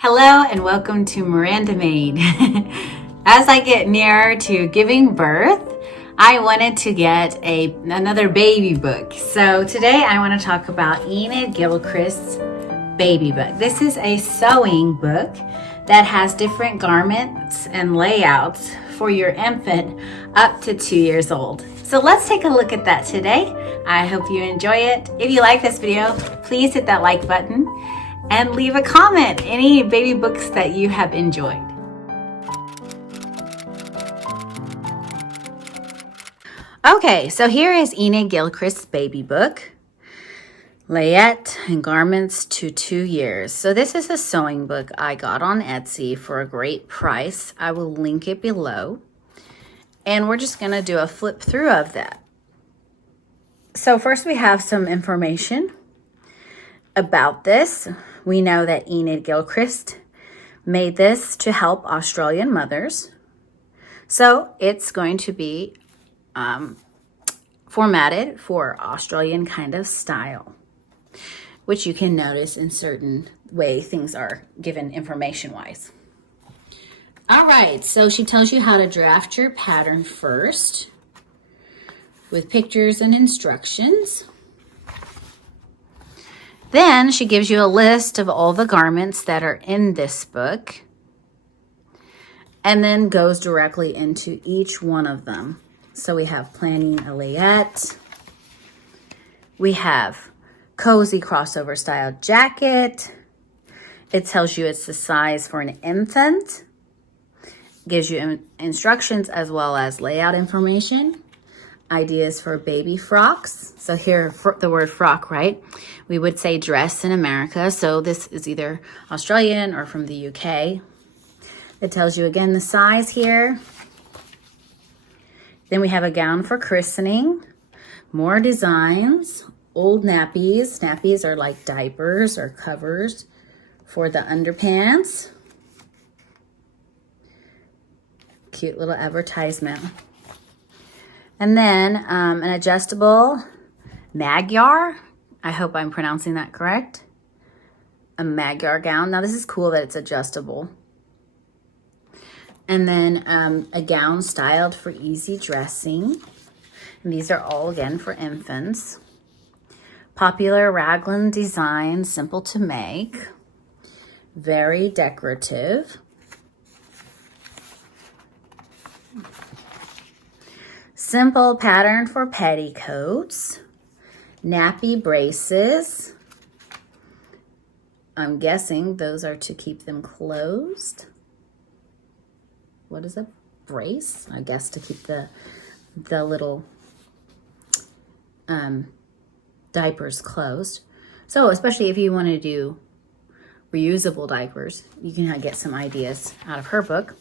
Hello and welcome to Miranda Made. As I get nearer to giving birth, I wanted to get another baby book. So today I want to talk about Enid Gilchrist's baby book. This is a sewing book that has different garments and layouts for your infant up to 2 years old. So let's take a look at that today. I hope you enjoy it. If you like this video, please hit that like button and leave a comment, any baby books that you have enjoyed. Okay, so here is Enid Gilchrist's baby book, Layette and Garments to 2 years. So this is a sewing book I got on Etsy for a great price. I will link it below. And we're just gonna do a flip through of that. So first we have some information about this. We know that Enid Gilchrist made this to help Australian mothers. So it's going to be formatted for Australian kind of style, which you can notice in certain way things are given information-wise. All right, so she tells you how to draft your pattern first with pictures and instructions. Then she gives you a list of all the garments that are in this book and then goes directly into each one of them. So we have planning a layette. We have cozy crossover style jacket. It tells you it's the size for an infant. Gives you instructions as well as layout information. Ideas for baby frocks. So here, the word frock, right? We would say dress in America. So this is either Australian or from the UK. It tells you again the size here. Then we have a gown for christening. More designs. Old nappies. Nappies are like diapers or covers for the underpants. Cute little advertisement. And then an adjustable Magyar. I hope I'm pronouncing that correct. A Magyar gown. Now this is cool that it's adjustable. And then a gown styled for easy dressing. And these are all again for infants. Popular raglan design, simple to make. Very decorative. Simple pattern for petticoats. Nappy braces. I'm guessing those are to keep them closed. What is a brace? I guess to keep the little diapers closed. So especially if you want to do reusable diapers, you can get some ideas out of her book.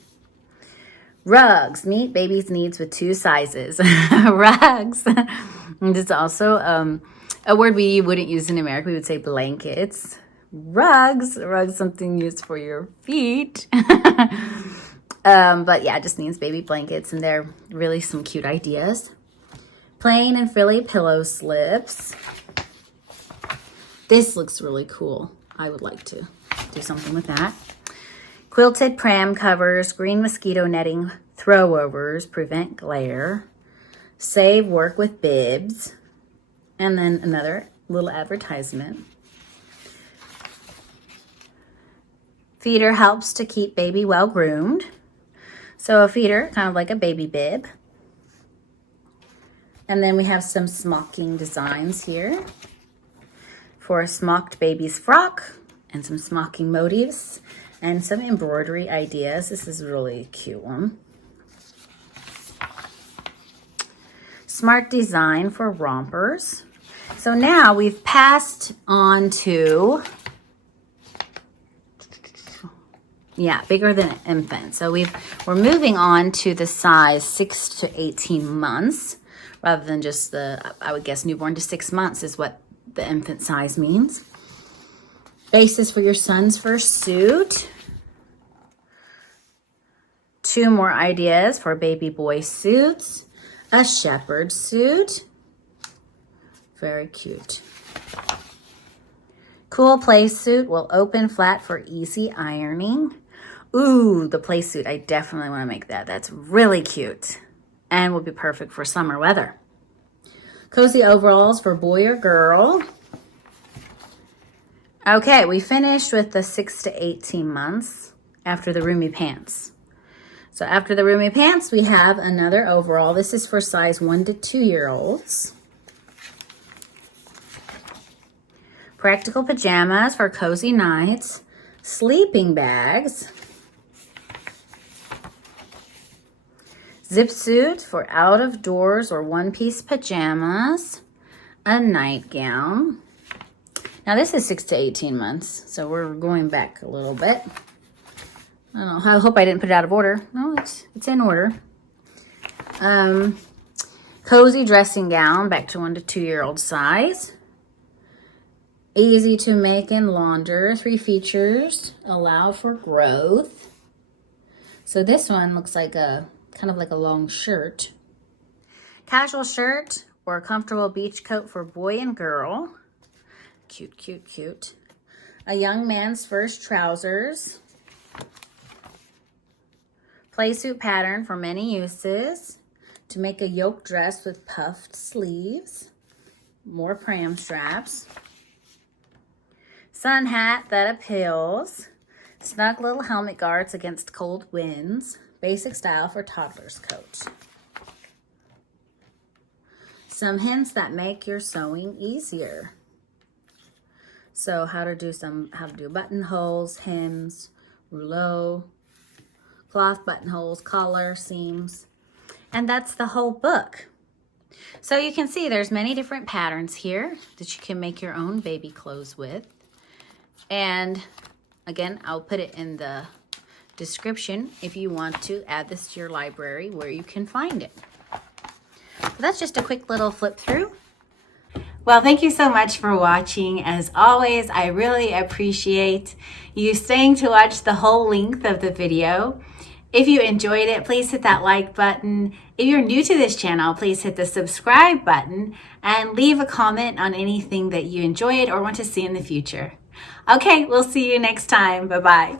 Rugs, meet baby's needs with 2 sizes. Rugs. And it's also a word we wouldn't use in America. We would say blankets. Rugs. Rugs, something used for your feet. But yeah, it just means baby blankets, and they're really some cute ideas. Plain and frilly pillow slips. This looks really cool. I would like to do something with that. Quilted pram covers, green mosquito netting, throwovers, prevent glare, save work with bibs, and then another little advertisement. Feeder helps to keep baby well groomed. So a feeder, kind of like a baby bib. And then we have some smocking designs here for a smocked baby's frock and some smocking motifs. And some embroidery ideas. This is a really cute one. Smart design for rompers. So now we've passed on to, bigger than infant. So we're moving on to the size 6 to 18 months, rather than just I would guess newborn to 6 months is what the infant size means. Basis for your son's first suit. 2 more ideas for baby boy suits. A shepherd suit. Very cute. Cool play suit will open flat for easy ironing. Ooh, the play suit. I definitely want to make that. That's really cute and will be perfect for summer weather. Cozy overalls for boy or girl. Okay, we finished with the 6 to 18 months after the roomy pants. So after the roomy pants, we have another overall. This is for size 1 to 2-year-olds. Practical pajamas for cozy nights. Sleeping bags. Zip suit for out of doors or one-piece pajamas. A nightgown. Now this is 6 to 18 months, so we're going back a little bit. I don't know, I hope I didn't put it out of order. No, it's in order. Cozy dressing gown, back to 1 to 2-year-old size. Easy to make and launder. 3 features, allow for growth. So this one looks like a kind of like a long shirt. Casual shirt or a comfortable beach coat for boy and girl. Cute, cute, cute. A young man's first trousers. Play suit pattern for many uses. To make a yoke dress with puffed sleeves. More pram straps. Sun hat that appeals. Snug little helmet guards against cold winds. Basic style for toddler's coat. Some hints that make your sewing easier. So how to do buttonholes, hems, rouleau, cloth buttonholes, collar, seams, and that's the whole book. So you can see there's many different patterns here that you can make your own baby clothes with. And again, I'll put it in the description if you want to add this to your library where you can find it. So that's just a quick little flip through. Well, thank you so much for watching. As always, I really appreciate you staying to watch the whole length of the video. If you enjoyed it, please hit that like button. If you're new to this channel, please hit the subscribe button and leave a comment on anything that you enjoyed or want to see in the future. Okay, we'll see you next time. Bye-bye.